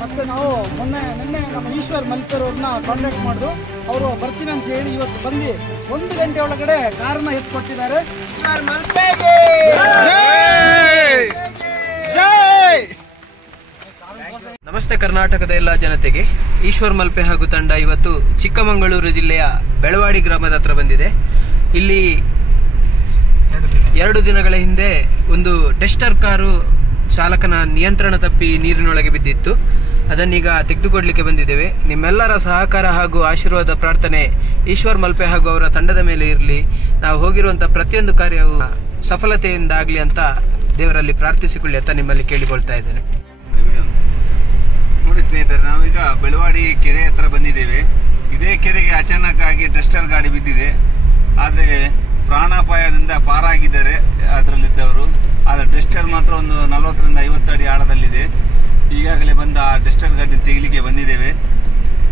ಮತ್ತೆ ನಾವು ನಿನ್ನೆ ನಮ್ಮ ಈಶ್ವರ್ ಮಲ್ಪೇರ್ ಅವ್ರನ್ನ ಕಾಂಟ್ಯಾಕ್ಟ್ ಮಾಡಿದ್ರು. ಅವರು ಬರ್ತೀನಿ ಅಂತ ಹೇಳಿ ಇವತ್ತು ಬಂದು 1 ಗಂಟೆ ಒಳಗಡೆ ಕಾರನ್ನ ಎತ್ಕೊಟ್ಟಿದ್ದಾರೆ. ಈಶ್ವರ್ ಮಲ್ಪೇರ್ಗೆ ಜೈ! ನಮಸ್ತೆ ಕರ್ನಾಟಕದ ಎಲ್ಲ ಜನತೆಗೆ. ಈಶ್ವರ್ ಮಲ್ಪೆ ಹಾಗೂ ತಂಡ ಇವತ್ತು ಚಿಕ್ಕಮಗಳೂರು ಜಿಲ್ಲೆಯ ಬೆಳವಾಡಿ ಗ್ರಾಮದ ಹತ್ರ ಬಂದಿದೆ. ಇಲ್ಲಿ 2 ದಿನಗಳ ಹಿಂದೆ ಒಂದು ಟೆಸ್ಟರ್ ಕಾರು ಚಾಲಕನ ನಿಯಂತ್ರಣ ತಪ್ಪಿ ನೀರಿನೊಳಗೆ ಬಿದ್ದಿತ್ತು. ಅದನ್ನೀಗ ತೆಗೆದುಕೊಡ್ಲಿಕ್ಕೆ ಬಂದಿದ್ದೇವೆ. ನಿಮ್ಮೆಲ್ಲರ ಸಹಕಾರ ಹಾಗೂ ಆಶೀರ್ವಾದ ಪ್ರಾರ್ಥನೆ ಈಶ್ವರ್ ಮಲ್ಪೆ ಹಾಗೂ ಅವರ ತಂಡದ ಮೇಲೆ ಇರಲಿ. ನಾವು ಹೋಗಿರುವಂತಹ ಪ್ರತಿಯೊಂದು ಕಾರ್ಯವು ಸಫಲತೆಯಿಂದ ಆಗಲಿ ಅಂತ ದೇವರಲ್ಲಿ ಪ್ರಾರ್ಥಿಸಿಕೊಳ್ಳಿ ಅಂತ ನಿಮ್ಮಲ್ಲಿ ಕೇಳಿಕೊಳ್ತಾ ಇದ್ದೇನೆ. ನೋಡಿ ಸ್ನೇಹಿತರೆ, ನಾವೀಗ ಬೆಳವಾಡಿ ಕೆರೆ ಹತ್ರ ಬಂದಿದ್ದೇವೆ. ಇದೇ ಕೆರೆಗೆ ಅಚಾನಕ್ ಆಗಿ ಟೆಸ್ಟರ್ ಗಾಡಿ ಬಿದ್ದಿದೆ. ಆದರೆ ಪ್ರಾಣಾಪಾಯದಿಂದ ಪಾರಾಗಿದ್ದಾರೆ ಅದರಲ್ಲಿದ್ದವರು. ಆದರೆ ಟೆಸ್ಟರ್ ಮಾತ್ರ ಒಂದು 40 ರಿಂದ 50 ಅಡಿ ಆಳದಲ್ಲಿದೆ. ಈಗಾಗಲೇ ಬಂದ ಆ ಟೆಸ್ಟರ್ ಗಾಡಿ ತೆಗಿಲಿಕ್ಕೆ ಬಂದಿದ್ದೇವೆ.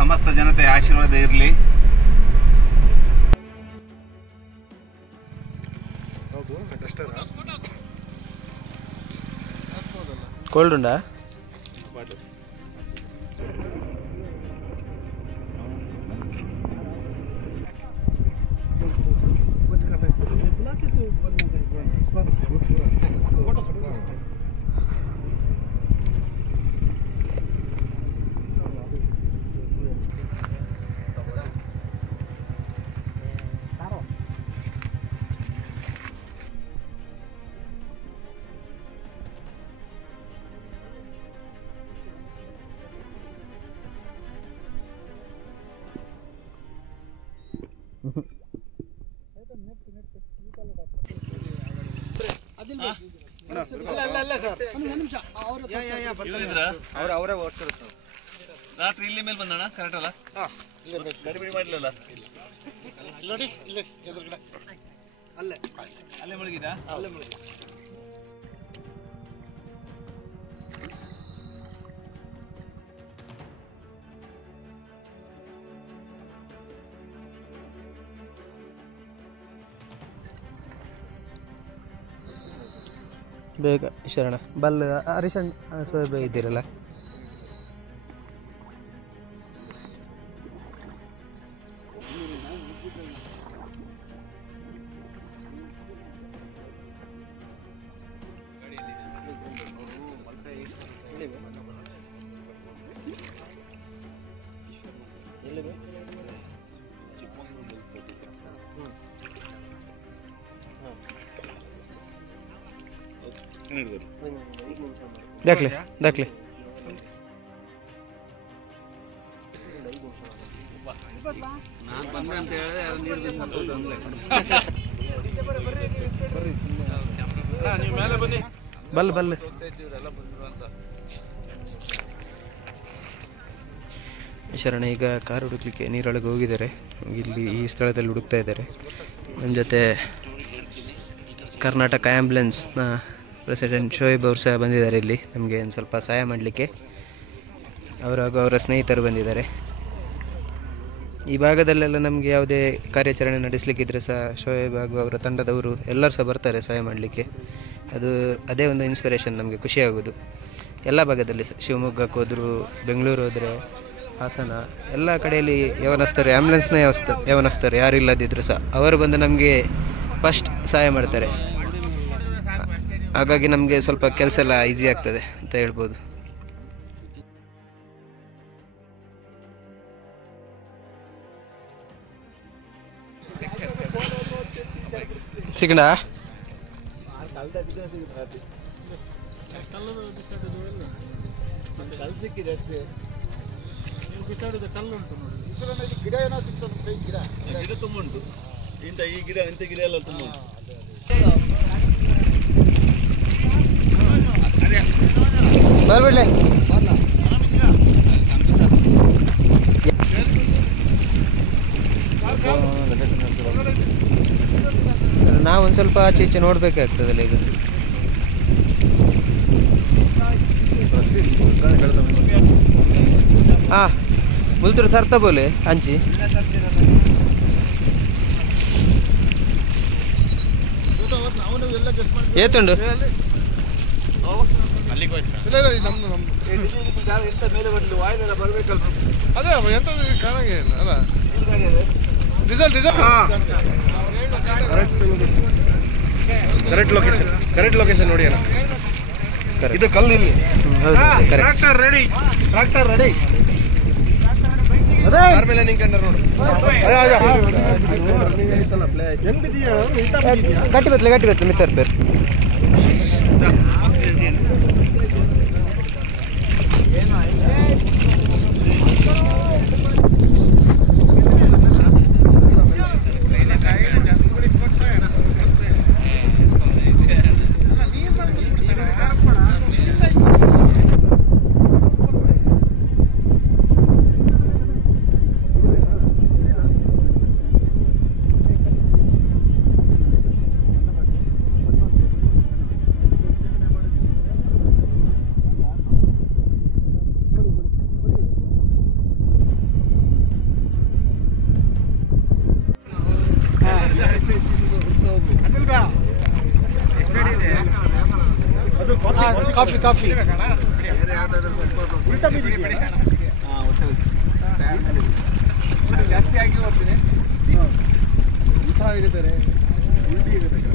ಸಮಸ್ತ ಜನತೆ ಆಶೀರ್ವಾದ ಇರಲಿ. ಕೋಲ್ಡ್ ಉಂಟಾ? ರಾತ್ರಿ ಇಲ್ಲಿ ಮೇಲೆ ಬಂದಣ್ಣ, ಕರೆಕ್ಟ್ ಅಲ್ಲ? ಗಡಿಬಿಡಿ ಮಾಡಲಿಲ್ಲ. ಅಲ್ಲೇ ಮುಳುಗಿದ. ಬೇಗ ಶರಣ ಬಲ್ ಹರಿಶಣ್ ಸೋಯಬ ಇದ್ದೀರಲ್ಲ. दाखले दाखले बल बल ಶರಣ ಈಗ ಕಾರು ಹುಡುಕ್ಲಿಕ್ಕೆ ನೀರೊಳಗೆ ಹೋಗಿದ್ದಾರೆ. ಇಲ್ಲಿ ಈ ಸ್ಥಳದಲ್ಲಿ ಹುಡುಕ್ತಾ ಇದ್ದಾರೆ. ನಮ್ಮ ಜೊತೆ ಕರ್ನಾಟಕ ಆ್ಯಂಬುಲೆನ್ಸ್ನ ಪ್ರೆಸಿಡೆಂಟ್ ಶೋಯಬ್ ಅವರು ಸಹ ಬಂದಿದ್ದಾರೆ. ಇಲ್ಲಿ ನಮಗೆ ಒಂದು ಸ್ವಲ್ಪ ಸಹಾಯ ಮಾಡಲಿಕ್ಕೆ ಅವರು ಹಾಗೂ ಅವರ ಸ್ನೇಹಿತರು ಬಂದಿದ್ದಾರೆ. ಈ ಭಾಗದಲ್ಲೆಲ್ಲ ನಮಗೆ ಯಾವುದೇ ಕಾರ್ಯಾಚರಣೆ ನಡೆಸಲಿಕ್ಕಿದ್ರೆ ಸಹ ಶೋಯಬ್ ಹಾಗೂ ಅವರ ತಂಡದವರು ಎಲ್ಲರೂ ಸಹ ಬರ್ತಾರೆ ಸಹಾಯ ಮಾಡಲಿಕ್ಕೆ. ಅದೇ ಒಂದು ಇನ್ಸ್ಪಿರೇಷನ್, ನಮಗೆ ಖುಷಿಯಾಗೋದು. ಎಲ್ಲ ಭಾಗದಲ್ಲಿ ಶಿವಮೊಗ್ಗಕ್ಕೆ ಹೋದರೂ, ಬೆಂಗಳೂರು ಹೋದರೆ, ಹಾಸನ, ಎಲ್ಲ ಕಡೆಯಲ್ಲಿ ಯವನಸ್ಥರು, ಆ್ಯಂಬುಲೆನ್ಸ್ನ ಯವನಸ್ಥರು ಯಾರಿಲ್ಲದಿದ್ದರೂ ಸಹ ಅವರು ಬಂದು ನಮಗೆ ಫಸ್ಟ್ ಸಹಾಯ ಮಾಡ್ತಾರೆ. ಹಾಗಾಗಿ ನಮಗೆ ಸ್ವಲ್ಪ ಕೆಲಸ ಎಲ್ಲ ಈಸಿ ಆಗ್ತದೆ ಅಂತ ಹೇಳ್ಬೋದು. ಸಿಗಣ ಸಿಕ್ಕಿದೆ ಅಷ್ಟೇ. ನೀವು ಬಿಸಾಡಿದ ಕಲ್ಲು ಉಂಟು ನೋಡಿ. ಗಿಡ ಏನೋ ಸಿಗ್ತದೆ, ಗಿಡ ತುಂಬ ಉಂಟು. ಈ ಗಿಡ ಎಲ್ಲ ತುಂಬ ಉಂಟು. ಬರ್ಬಿಡ್ಲೆ ನಾವು ಒಂದು ಸ್ವಲ್ಪ ಆಚೆ ಈಚೆ ನೋಡ್ಬೇಕಾಗ್ತದಲ್ಲ. ಇದು हाँ मुल्तूर सरता बोले अंची ಏತುಂಡು ಅದೇ ಎಂತದ್ದು ಕಾಣಂಗೆ ಅಲ್ಲ ರಿಸಲ್ಟ್ ಕರೆಕ್ಟ್ ಲೊಕೇಶನ್ ನೋಡಿ ಅಣ್ಣ ಇದು ಕಲ್ಲು ಇಲ್ಲಿ ಟ್ರಾಕ್ಟರ್ ರೆಡಿ ಅದೇ ಮೇಲೆ ನಿಂತ್ಕೊಂಡ್ರೆ ನೋಡು ಗಟ್ಟಿ ಬತ್ತಲೆ ಮಿತ್ತರ್ ಬೇರೆ ಕಾಫಿ ಜಾಸ್ತಿ ಆಗಿ ಹೋಗ್ತೀನಿ ಊಟ ಆಗಿದ್ದಾರೆ ಉಲ್ಟಿ ಮೂಲುಂಡು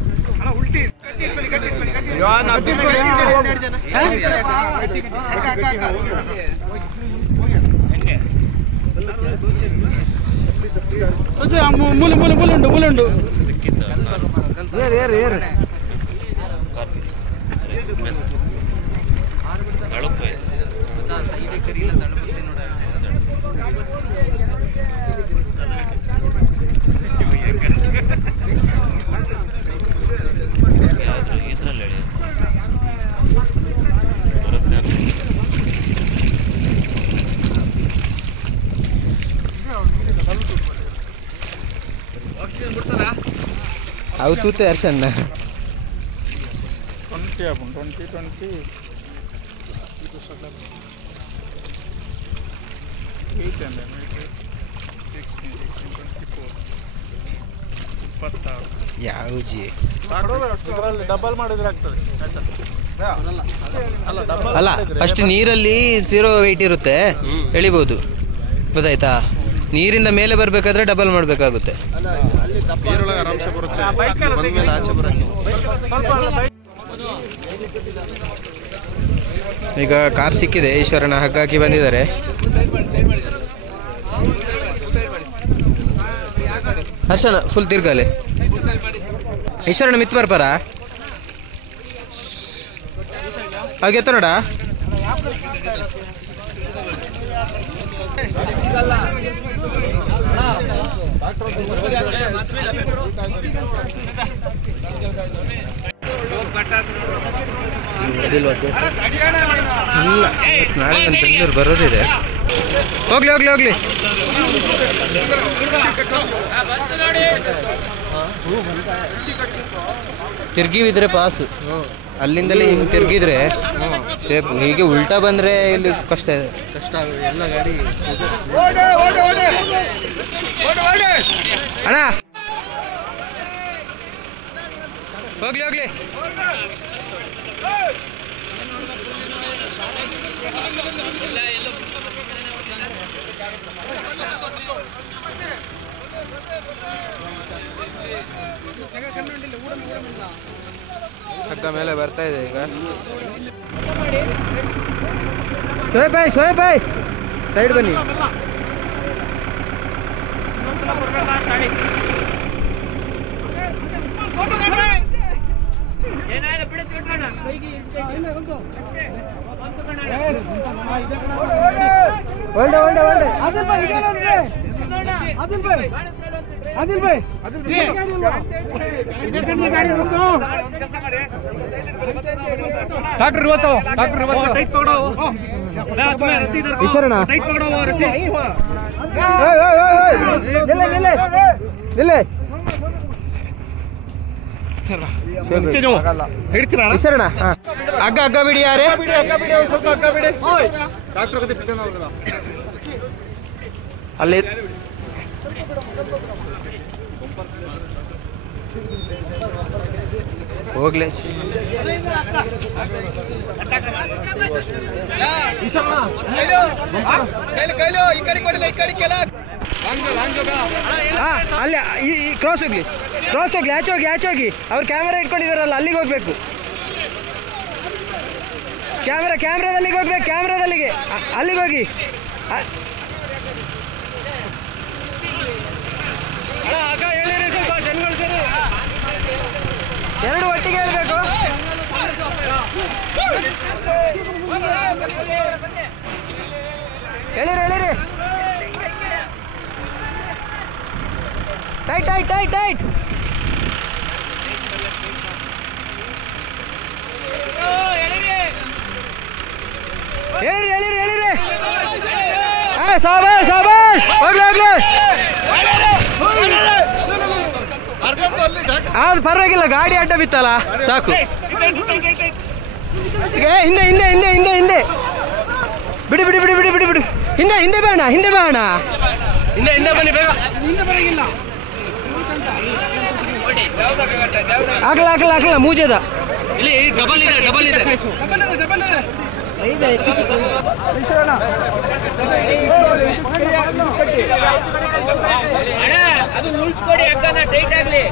ಅವು ತೂತೆ ಹರ್ಷಣ್ಣ 2020 ಇದು ಸಲ 8 and 26 ಯಾವ ಜಿ ಡಬಲ್ ಮಾಡಿದ್ರೆ ಆಗ್ತದೆ ಅಲ್ಲ ಫಸ್ಟ್ ನೀರಲ್ಲಿ 0 ವೆಯ್ಟ್ ಇರುತ್ತೆ ಎಳಿಬಹುದು ಗೊತ್ತಾಯ್ತಾ ನೀರಿಂದ ಮೇಲೆ ಬರಬೇಕಾದ್ರೆ ಡಬಲ್ ಮಾಡಬೇಕಾಗುತ್ತೆ ನೀರೊಳಗೆ ಆರಾಮ್ಸೆ ಬರುತ್ತೆ ಬಂದ್ಮೇಲೆ ಆಚೆ ಬರಕ್ಕೆ ಈಗ ಕಾರ್ ಸಿಕ್ಕಿದೆ ಈಶ್ವರನ ಹಗ್ಗಾಕಿ ಬಂದಿದ್ದಾರೆ ಹರ್ಷಣ ಫುಲ್ ತಿರ್ಗಾಲೆ ಈಶ್ವರನ ಮಿತ್ ಬರ್ಪಾರ ಹಾಗೆ ನೋಡ ನಾಳೆ ನಾನು ಬೆಂಗಳೂರು ಬರೋದಿದೆ ಹೋಗ್ಲಿ ಹೋಗ್ಲಿ ಹೋಗ್ಲಿ ತಿರ್ಗಿವಿದ್ರೆ ಪಾಸು ಅಲ್ಲಿಂದಲೇ ಹಿಂಗೆ ತಿರ್ಗಿದ್ರೆ ಶೇಪ್ ಹೀಗೆ ಉಲ್ಟಾ ಬಂದರೆ ಇಲ್ಲಿ ಕಷ್ಟ ಇದೆ ಎಲ್ಲ ಗಾಡಿ ಅಣ್ಣ ಹೋಗ್ಲಿ ಹೋಗ್ಲಿ ಹಗ್ಗ ಮೇಲೆ ಬರ್ತಾ ಇದೆ ಈಗ ಶೋಯಬ್ ಭಾಯ್ ಸೈಡ್ ಬನ್ನಿ ಒಳ್ಳೆ ಆದಿಲ್ ಭಾಯ್ ಡಾಕ್ಟರ್ ಈಶ್ವರಣ ನಿಲ್ಲೆ ಹಿಡ್ತೀರಾ ಈಶ್ವರಣ್ಣ ಹಗ್ಗ ಹಗ್ಗ ಬಿಡಿ ಯಾರೇ ಸ್ವಲ್ಪ ಹಗ್ಗ ಬಿಡಿ ಅಲ್ಲಿ ಹೋಗ್ಲೇ ಅಲ್ಲಿ ಈ ಕ್ರಾಸ್ ಹೋಗ್ಲಿ ಆಚೆ ಹೋಗಿ ಅವ್ರು ಕ್ಯಾಮೆರಾ ಇಟ್ಕೊಂಡಿದಾರಲ್ಲ ಅಲ್ಲಿಗೆ ಹೋಗ್ಬೇಕು ಕ್ಯಾಮ್ರಾದಲ್ಲಿಗೆ ಹೋಗ್ಬೇಕು ಅಲ್ಲಿಗೆ ಹೋಗಿ ಎರಡು ಒಟ್ಟಿಗೆ ಹೇಳ್ಬೇಕು ಹೇಳಿರಿ ಟೈಟ್ ಹೇಳಿರಿ ಸಾಬಾಷ್ ಹೋಗ್ಲಿ ಅದು ಪರವಾಗಿಲ್ಲ ಗಾಡಿ ಅಡ್ಡ ಬಿತ್ತಲ್ಲ ಸಾಕು ಹಿಂದೆ ಬಿಡಿ ಹಿಂದೆ ಬೇಡ ಹಿಂದೆ ಬನ್ನಿ ಬೇಗ ಆಗಲ್ಲ ಮೂಜದ ಇಲ್ಲಿ ಡಬಲ್ ಇದೆ ಅದು ಉಳಿಸ್ಕೊಡಿ ಅಕ್ಕನ ಟೈಟ್ ಆಗ್ಲಿ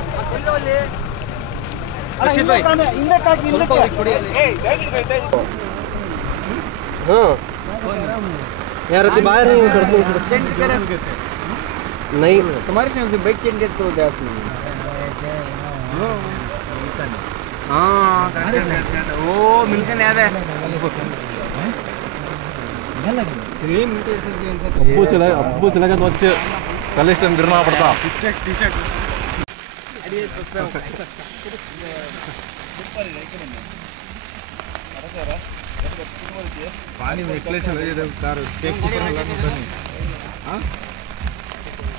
यार बाहर नहीं तुम्हारे से बाइक चेंज तो दस हाँ वो मिलकर याद है अब्बू चला तो अच्छे कल इस टाइम गिरना पड़ता पानी में कार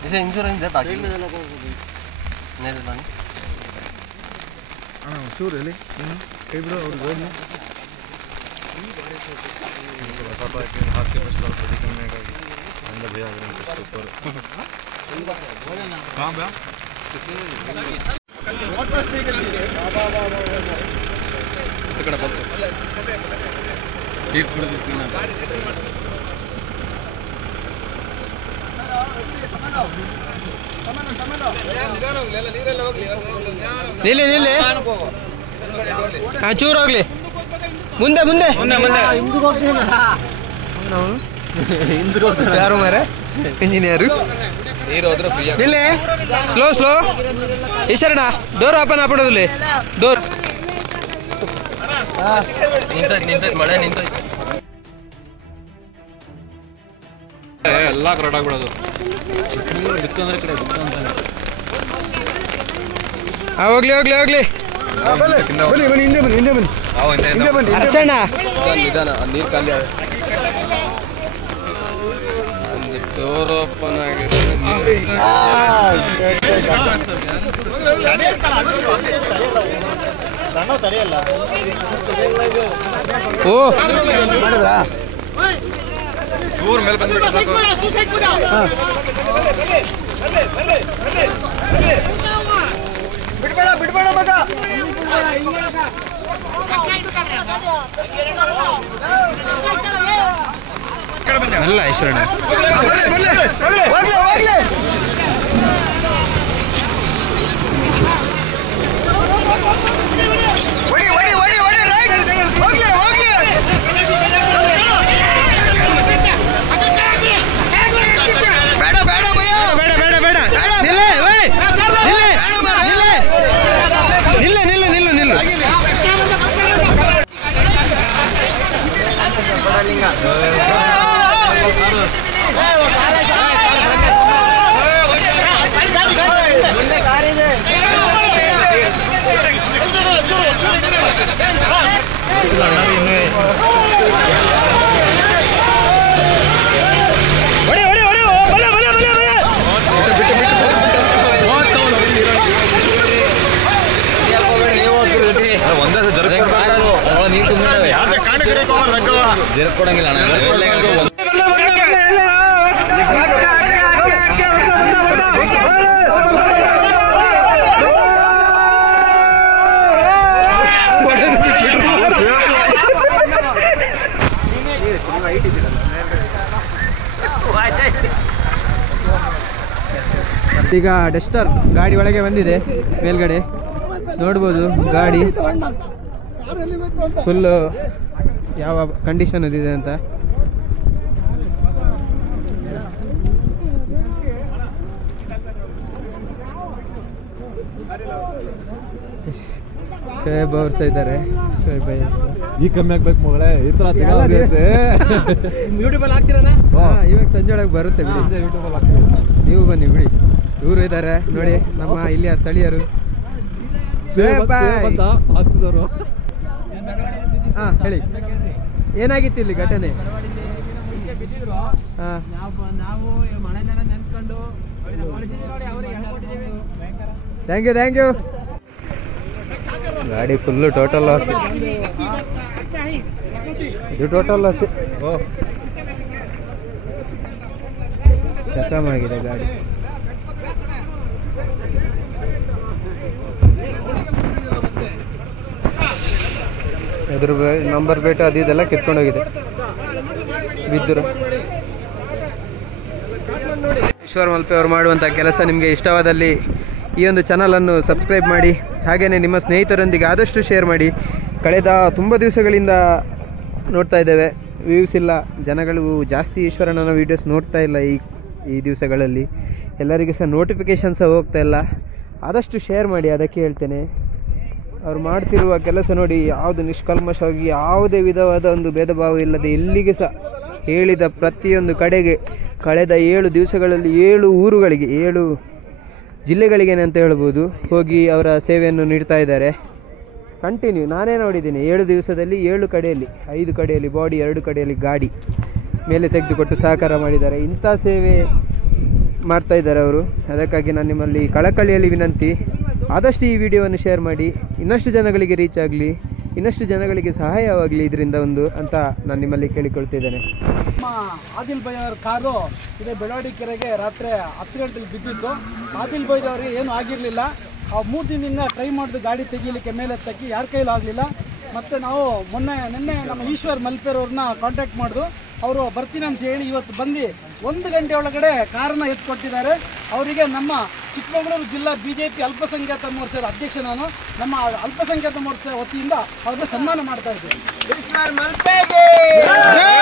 इसे इंश्योरेंस देता है नहीं देता नहीं ಚೂರು ಹೇಳಿ ಇಬ್ರು ಅವ್ರು ಹೋಗಿ ನಿಲ್ಲಿ ಚೂರು ಹೋಗ್ಲಿ ಮುಂದೆ ಯಾರು ಮಾರ ಇಂಜಿನಿಯರು ನಿಲ್ಲಿ ಸ್ಲೋ ಈಶ್ವರಣ್ಣ ಡೋರ್ ಓಪನ್ ಆಗ್ಬಿಡೋದಿಲ್ಲ ಡೋರ್ ನಿಂತೈತೆ ಮಳೆ ನಿಂತೈತೆ ಎಲ್ಲ ಕರೆಕ್ಟ್ ಆಗ್ಬಿಡೋದು ಬಿತ್ತಂದ್ರೆ ಕಡೆ ಹೋಗ್ಲಿ ಬನ್ನಿ ಹಿಂದೆ ಬನ್ನಿ ಅರ್ಸಣ್ಣ ನಿಧಾನ ನೀರು ಖಾಲಿ ಡೋರ್ ಓಪನ್ ಆಗಿದೆ ಓ ಚೂರ್ ಮೇಲೆ ಬಂದ್ಬಿಟ್ಟು ಸಾಕು ಬಿಡ್ಬೇಡ ಮಗ ಅಲ್ಲ ಈಶ್ವರಣ್ಣ ಈಗ ಡಸ್ಟರ್ ಗಾಡಿ ಒಳಗೆ ಬಂದಿದೆ ಮೇಲ್ಗಡೆ ನೋಡ್ಬೋದು. ಗಾಡಿ ಫುಲ್ಲು ಯಾವ ಕಂಡೀಷನ್ ಇದೆ ಅಂತ. ಶೋಯಬ್ ಅವ್ರು ಸಹ ಇದ್ದಾರೆ. ಶೋಯಬ್ ಭಾಯ್ ಈ ಕಮ್ಮಿ ಆಗ್ಬೇಕು ಮಗಳೇ, ಈ ತರ ಯೂಟ್ಯೂಬ್ ಅಲ್ಲಿ ಹಾಕ್ತೀರಣ್ಣ? ಇವಾಗ ಸಂಜೆ ಒಳಗೆ ಬರುತ್ತೆ ಬಿಡಿ, ಯೂಟ್ಯೂಬ್ ಅಲ್ಲಿ ಹಾಕ್ತೀವಿ. ನೀವು ಬನ್ನಿ ಬಿಡಿ. ಇವರು ಇದ್ದಾರೆ ನೋಡಿ ನಮ್ಮ ಇಲ್ಲಿಯ ಸ್ಥಳೀಯರು. ಹಾ ಹೇಳಿ, ಏನಾಗಿತ್ತು ಇಲ್ಲಿ ಘಟನೆ? Thank you thank you. ಗಾಡಿ ಫುಲ್ಲು ಟೋಟಲ್ ಲಾಸ್. ಇದು ಟೋಟಲ್ ಲಾಸ್. ಸಕಮಾಗಿದೆ ಗಾಡಿ. ಅದ್ರ ನಂಬರ್ ಪ್ಲೇಟ್ ಅದು ಇದೆಲ್ಲ ಕಿತ್ಕೊಂಡೋಗಿದೆ ಬಿದ್ದರು. ಈಶ್ವರ್ ಮಲ್ಪೆ ಅವರು ಮಾಡುವಂಥ ಕೆಲಸ ನಿಮಗೆ ಇಷ್ಟವಾದಲ್ಲಿ ಈ ಒಂದು ಚಾನಲನ್ನು ಸಬ್ಸ್ಕ್ರೈಬ್ ಮಾಡಿ, ಹಾಗೆಯೇ ನಿಮ್ಮ ಸ್ನೇಹಿತರೊಂದಿಗೆ ಆದಷ್ಟು ಶೇರ್ ಮಾಡಿ. ಕಳೆದ ತುಂಬ ದಿವಸಗಳಿಂದ ನೋಡ್ತಾ ಇದ್ದೇವೆ, ವ್ಯೂಸ್ ಇಲ್ಲ, ಜನಗಳು ಜಾಸ್ತಿ ಈಶ್ವರನ ವೀಡಿಯೋಸ್ ನೋಡ್ತಾ ಇಲ್ಲ ಈ ದಿವಸಗಳಲ್ಲಿ. ಎಲ್ಲರಿಗೂ ಸಹ ನೋಟಿಫಿಕೇಷನ್ ಸಹ ಹೋಗ್ತಾ ಇಲ್ಲ. ಆದಷ್ಟು ಶೇರ್ ಮಾಡಿ, ಅದಕ್ಕೆ ಹೇಳ್ತೇನೆ. ಅವ್ರು ಮಾಡ್ತಿರುವ ಕೆಲಸ ನೋಡಿ, ಯಾವುದು ನಿಷ್ಕಲ್ಮಶವಾಗಿ ಯಾವುದೇ ವಿಧವಾದ ಒಂದು ಭೇದ ಭಾವ ಇಲ್ಲದೆ ಎಲ್ಲಿಗೆ ಸಹ ಹೇಳಿದ ಪ್ರತಿಯೊಂದು ಕಡೆಗೆ ಕಳೆದ 7 ದಿವಸಗಳಲ್ಲಿ 7 ಊರುಗಳಿಗೆ 7 ಜಿಲ್ಲೆಗಳಿಗೇನೆ ಅಂತ ಹೇಳ್ಬೋದು ಹೋಗಿ ಅವರ ಸೇವೆಯನ್ನು ನೀಡ್ತಾ ಇದ್ದಾರೆ. ಕಂಟಿನ್ಯೂ ನಾನೇ ನೋಡಿದ್ದೀನಿ 7 ದಿವಸದಲ್ಲಿ 7 ಕಡೆಯಲ್ಲಿ 5 ಕಡೆಯಲ್ಲಿ ಬಾಡಿ, 2 ಕಡೆಯಲ್ಲಿ ಗಾಡಿ ಮೇಲೆ ತೆಗೆದುಕೊಟ್ಟು ಸಹಕಾರ ಮಾಡಿದ್ದಾರೆ. ಇಂಥ ಸೇವೆ ಮಾಡ್ತಾ ಇದ್ದಾರೆ ಅವರು. ಅದಕ್ಕಾಗಿ ನಾನು ನಿಮ್ಮಲ್ಲಿ ಕಳಕಳಿಯಲ್ಲಿ ವಿನಂತಿ, ಆದಷ್ಟು ಈ ವಿಡಿಯೋವನ್ನು ಶೇರ್ ಮಾಡಿ, ಇನ್ನಷ್ಟು ಜನಗಳಿಗೆ ರೀಚ್ ಆಗಲಿ, ಇನ್ನಷ್ಟು ಜನಗಳಿಗೆ ಸಹಾಯವಾಗಲಿ ಇದರಿಂದ ಅಂತ ನಾನು ನಿಮ್ಮಲ್ಲಿ ಕೇಳಿಕೊಳ್ತಿದ್ದೇನೆ. ನಮ್ಮ ಆದಿಲ್ ಭಾಯ್ ಅವ್ರ ಕಾರು ಇದೇ ಬೆಳವಾಡಿ ಕೆರೆಗೆ ರಾತ್ರಿ 10 ಗಂಟೆಗೆ ಬಿದ್ದಿತ್ತು. ಆದಿಲ್ ಭಾಯ್ ಅವರಿಗೆ ಏನು ಆಗಿರಲಿಲ್ಲ. 3 ದಿನದಿಂದ ಟ್ರೈ ಮಾಡಿದ್ದು ಗಾಡಿ ತೆಗೀಲಿಕ್ಕೆ ಮೇಲೆ ತಕ್ಕಿ ಯಾರ ಕೈಲೂ ಆಗಲಿಲ್ಲ. ಮತ್ತು ನಾವು ನಿನ್ನೆ ನಮ್ಮ ಈಶ್ವರ್ ಮಲ್ಪೇರವ್ರನ್ನ ಕಾಂಟ್ಯಾಕ್ಟ್ ಮಾಡಿದ್ರು. ಅವರು ಬರ್ತೀನಿ ಅಂತ ಹೇಳಿ ಇವತ್ತು ಬಂದು 1 ಗಂಟೆ ಒಳಗಡೆ ಕಾರನ್ನ ಎತ್ಕೊಟ್ಟಿದ್ದಾರೆ. ಅವರಿಗೆ ನಮ್ಮ ಚಿಕ್ಕಮಗಳೂರು ಜಿಲ್ಲಾ BJP ಅಲ್ಪಸಂಖ್ಯಾತ ಮೋರ್ಚಾದ ಅಧ್ಯಕ್ಷ ನಾನು, ನಮ್ಮ ಅಲ್ಪಸಂಖ್ಯಾತ ಮೋರ್ಚಾ ವತಿಯಿಂದ ಅವ್ರನ್ನ ಸನ್ಮಾನ ಮಾಡ್ತಾ ಇದ್ದೀವಿ. ಈಶ್ವರ್ ಮಲ್ಪೆಗೆ ಜೈ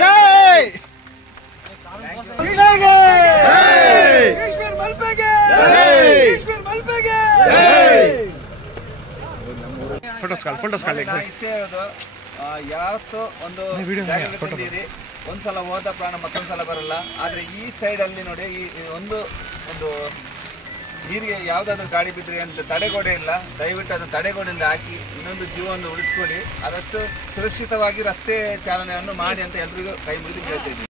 ಜೈ, ಈಶ್ವರ್ ಮಲ್ಪೆಗೆ ಜೈ, ಈಶ್ವರ್ ಮಲ್ಪೆಗೆ ಜೈ. ಫೋಟೋಸ್ ಕಾಲ್ ಇಷ್ಟೇ ಹೇಳೋದು, ಯಾವತ್ತೂ ಒಂದು ಜಾಗಕ್ಕೆ ಬಂದಿರಿ, ಒಂದ್ಸಲ ಹೋದ ಪ್ರಾಣ ಮತ್ತೊಂದ್ಸಲ ಬರಲ್ಲ. ಆದರೆ ಈ ಸೈಡಲ್ಲಿ ನೋಡಿ, ಈ ಒಂದು ನೀರಿಗೆ ಯಾವುದಾದ್ರೂ ಗಾಡಿ ಬಿದ್ದರೆ ಅಂತ ತಡೆಗೋಡೆ ಇಲ್ಲ. ದಯವಿಟ್ಟು ಅದನ್ನು ತಡೆಗೋಡೆಯಿಂದ ಹಾಕಿ ಇನ್ನೊಂದು ಜೀವವನ್ನು ಉಳಿಸ್ಕೊಳ್ಳಿ. ಆದಷ್ಟು ಸುರಕ್ಷಿತವಾಗಿ ರಸ್ತೆ ಚಾಲನೆಯನ್ನು ಮಾಡಿ ಅಂತ ಎಲ್ರಿಗೂ ಕೈ ಮುಗಿದು ಕೇಳ್ತಾ ಇದ್ದೀನಿ.